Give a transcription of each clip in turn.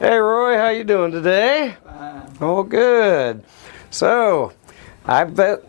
Hey Roy, how you doing today? Fine. Oh, good. So, I bet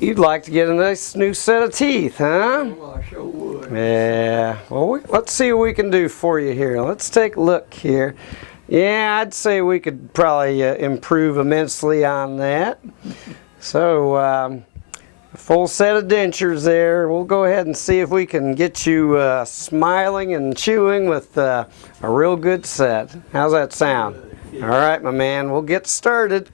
you'd like to get a nice new set of teeth, huh? Oh, I sure would. Yeah. Well, let's see what we can do for you here. Let's take a look here. Yeah, I'd say we could probably improve immensely on that. So, a full set of dentures there. We'll go ahead and see if we can get you smiling and chewing with a real good set. How's that sound? All right, my man, we'll get started.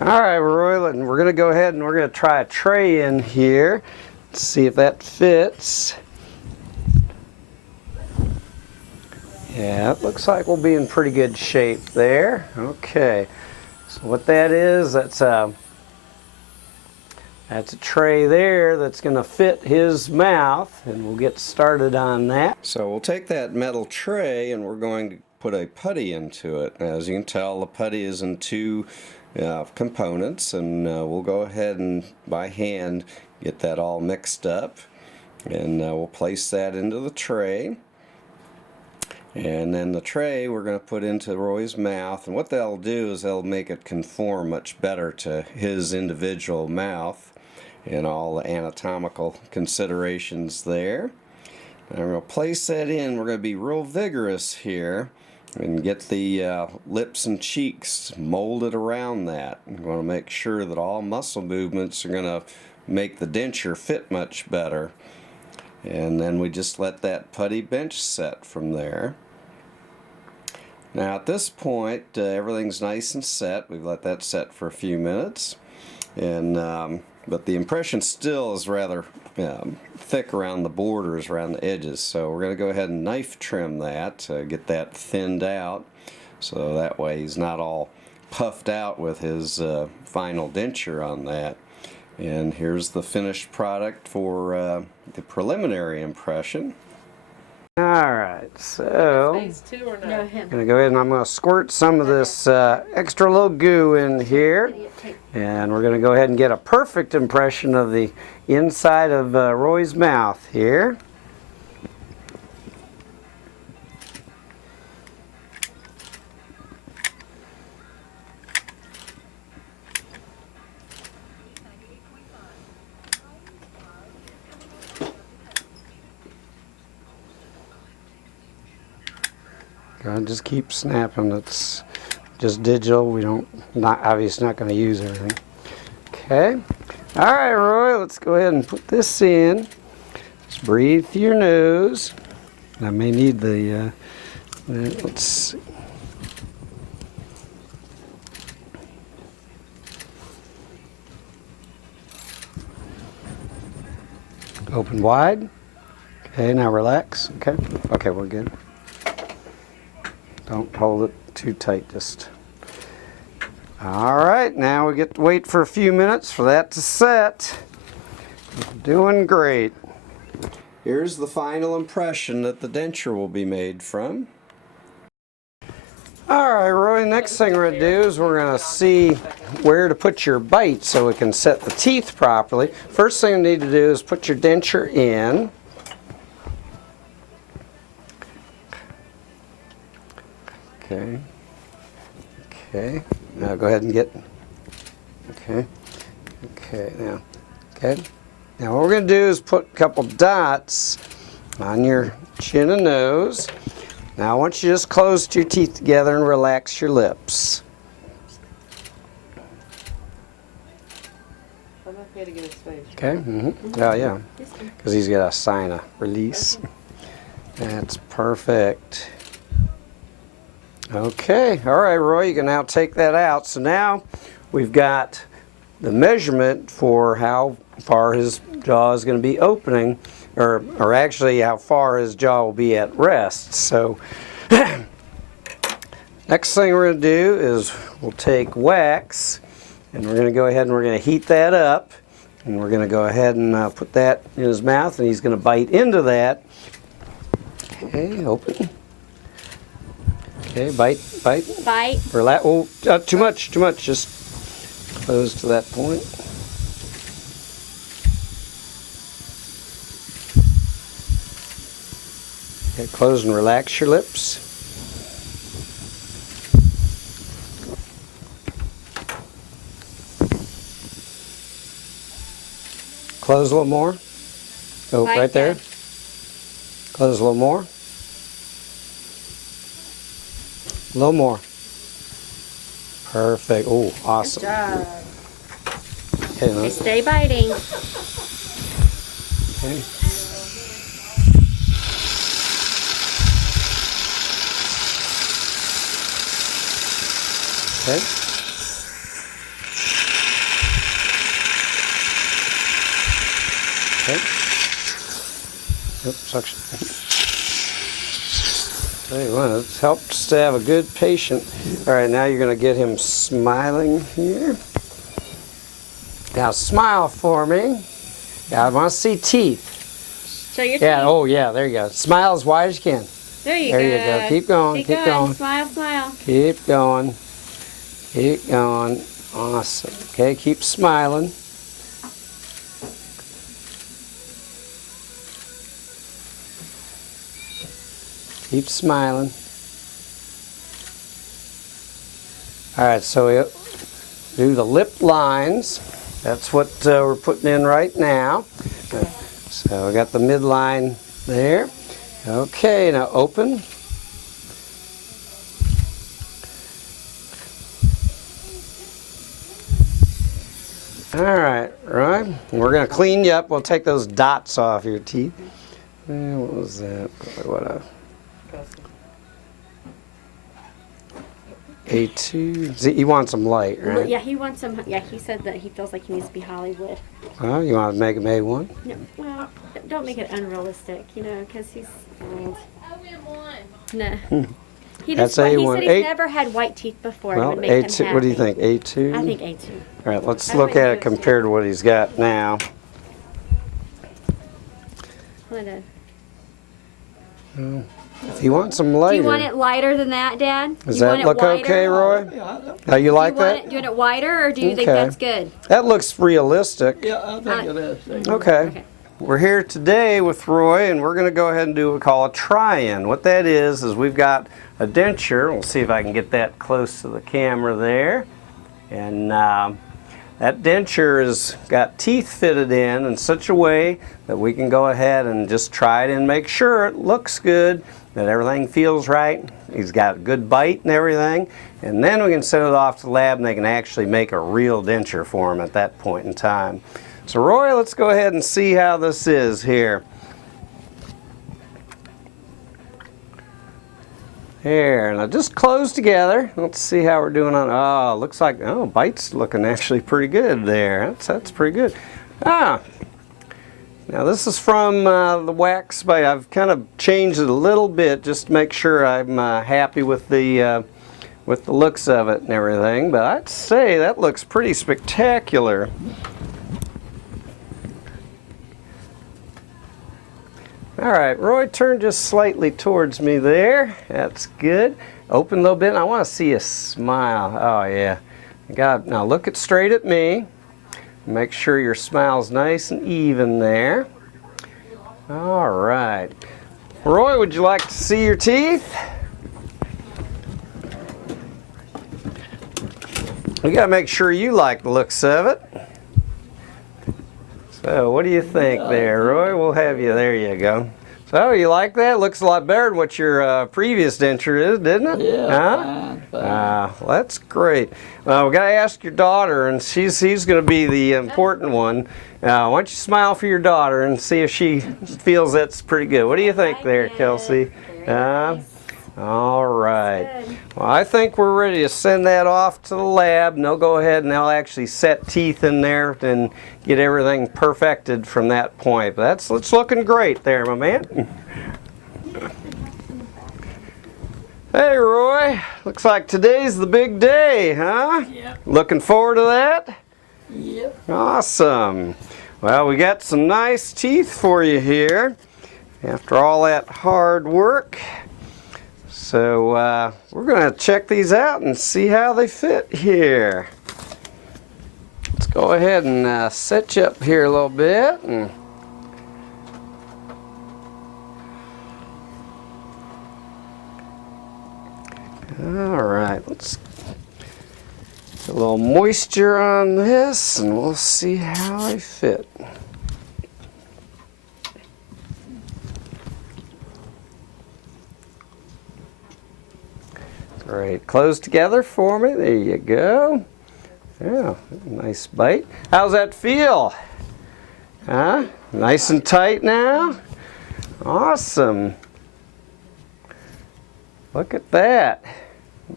All right, Roy, we're going to go ahead and we're going to try a tray in here. Let's see if that fits. Yeah, it looks like we'll be in pretty good shape there. Okay, so what that is, that's a tray there that's going to fit his mouth, and we'll get started on that. So we'll take that metal tray and we're going to put a putty into it. As you can tell, the putty is in two components, and we'll go ahead and by hand get that all mixed up, and we'll place that into the tray. And then the tray we're going to put into Roy's mouth, and what that'll do is that'll make it conform much better to his individual mouth and all the anatomical considerations there. And we're going to place that in. We're going to be real vigorous here and get the lips and cheeks molded around that. We want to make sure that all muscle movements are going to make the denture fit much better. And then we just let that putty bench set from there. Now at this point everything's nice and set. We've let that set for a few minutes, and but the impression still is rather thick around the borders, around the edges, so we're going to go ahead and knife trim that, get that thinned out, so that way he's not all puffed out with his final denture on that. And here's the finished product for the preliminary impression. Alright, so Phase 2 or no? I'm going to go ahead and I'm going to squirt some of this extra little goo in here, and we're going to go ahead and get a perfect impression of the inside of Roy's mouth here. Just keep snapping. It's just digital. We don't, obviously not going to use everything. Okay. All right, Roy, let's go ahead and put this in. Just breathe through your nose. I may need the, let's see. Open wide. Okay, now relax. Okay. Okay, we're good. Don't hold it too tight, just. All right, now we get to wait for a few minutes for that to set. Doing great. Here's the final impression that the denture will be made from. All right, Roy, next thing we're going to do is we're going to see where to put your bite so we can set the teeth properly. First thing you need to do is put your denture in. Okay. Okay. Now go ahead and get. Okay. Okay. Now. Okay. Now what we're going to do is put a couple dots on your chin and nose. Now I want you to just close your teeth together and relax your lips. I'm okay to get his face. Okay. Mm-hmm. Oh yeah. Because he's got to sign a release. That's perfect. Okay, all right, Roy, you can now take that out. So now we've got the measurement for how far his jaw is going to be opening, or actually how far his jaw will be at rest. So next thing we're going to do is we'll take wax, and we're going to go ahead and we're going to heat that up, and we're going to go ahead and put that in his mouth, and he's going to bite into that. Okay, open. Okay, bite, bite. Bite. Relax. Oh, too much, too much. Just close to that point. Okay, close and relax your lips. Close a little more. Oh, Like right there. that. Close a little more. A little more. Perfect. Oh, awesome. Good job. Okay, Okay, stay biting. okay. Okay. Okay. Yep, suction. Tell you what, it helps to have a good patient. All right, now you're going to get him smiling here. Now smile for me. Yeah, I want to see teeth. Show your Yeah, teeth. oh yeah, there you go. Smile as wide as you can. There you There go. you go. Keep going, keep going. Smile, smile. Keep going. Keep going. Awesome. Okay, keep smiling. Keep smiling. All right, so we do the lip lines. That's what we're putting in right now. So we got the midline there. Okay, now open. All right, right. We're gonna clean you up. We'll take those dots off your teeth. What was that? What a A2. See, he wants them light, right? Yeah, he wants some. Yeah, he said that he feels like he needs to be Hollywood. Oh, you want to make him A1? No, well, don't make it unrealistic, you know, because he's old. No. He That's just, he A1. said he's never had white teeth before. It Well, would make him A2. What do you happy. think? A2? I think A2. All right, let's I look wouldn't at it go compared to what he's got now. Hold on. If you want some Do lighter. you want it lighter than that, Dad? Does you that want it look wider? okay, Roy? Yeah, How you like do you that? want it, do you want it wider, or do you think Okay. that's good? That looks realistic. I think it is. Okay. Okay. We're here today with Roy, and we're going to go ahead and do what we call a try-in. What that is we've got a denture. We'll see if I can get that close to the camera there. And that denture has got teeth fitted in such a way that we can go ahead and just try it and make sure it looks good, that everything feels right. He's got a good bite and everything. And then we can send it off to the lab and they can actually make a real denture for him at that point in time. So Roy, let's go ahead and see how this is here. There, now just close together. Let's see how we're doing on, oh, looks like, oh, bite's looking actually pretty good there. That's pretty good. Now this is from the wax bite. I've kind of changed it a little bit just to make sure I'm happy with the looks of it and everything, but I'd say that looks pretty spectacular. All right, Roy, turn just slightly towards me there. That's good. Open a little bit. I want to see a smile. Oh, yeah. Now look straight at me. Make sure your smile's nice and even there. All right. Roy, would you like to see your teeth? We got to make sure you like the looks of it. So what do you think there, Roy? We'll have you. There you go. So you like that? Looks a lot better than what your previous denture is, didn't it? Yeah, fine. Well, that's great. Well, we got to ask your daughter, and she's going to be the important one. Why don't you smile for your daughter and see if she feels that's pretty good. What do you think there, Kelsey? Nice. All right. Good. Well, I think we're ready to send that off to the lab, and they'll go ahead and they'll actually set teeth in there and get everything perfected from that point. But it's looking great there, my man. Hey, Roy. Looks like today's the big day, huh? Yep. Looking forward to that? Yep. Awesome. Well, we got some nice teeth for you here after all that hard work. So we're going to check these out and see how they fit here. Let's go ahead and set you up here a little bit. All right, let's get a little moisture on this and we'll see how they fit. Great. Close together for me. There you go. Yeah, nice bite. How's that feel? Huh? Nice and tight now? Awesome. Look at that.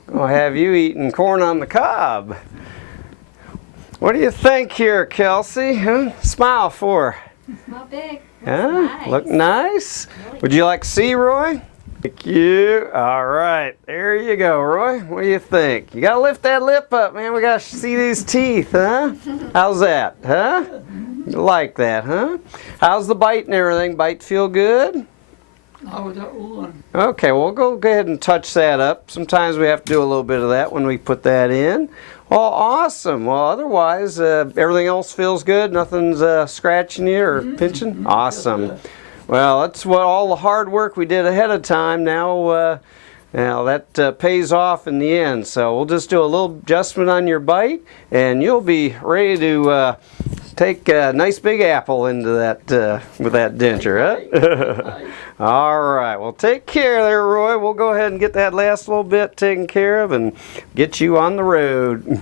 I'm going to have you eating corn on the cob. What do you think here, Kelsey? Huh? Smile for her. Smile big. Huh? Nice. Look nice. Would you like to see, Roy? Thank you. All right. There you go, Roy. What do you think? You got to lift that lip up, man. We got to see these teeth, huh? How's that, huh? You like that, huh? How's the bite and everything? Bite feel good? I was at one. Okay, well, we'll go ahead and touch that up. Sometimes we have to do a little bit of that when we put that in. Well, awesome. Well, otherwise, everything else feels good? Nothing's scratching you or pinching? Awesome. Well, that's what all the hard work we did ahead of time. Now that pays off in the end. So we'll just do a little adjustment on your bite, and you'll be ready to take a nice big apple into that with that denture, huh? All right. Well, take care there, Roy. We'll go ahead and get that last little bit taken care of and get you on the road.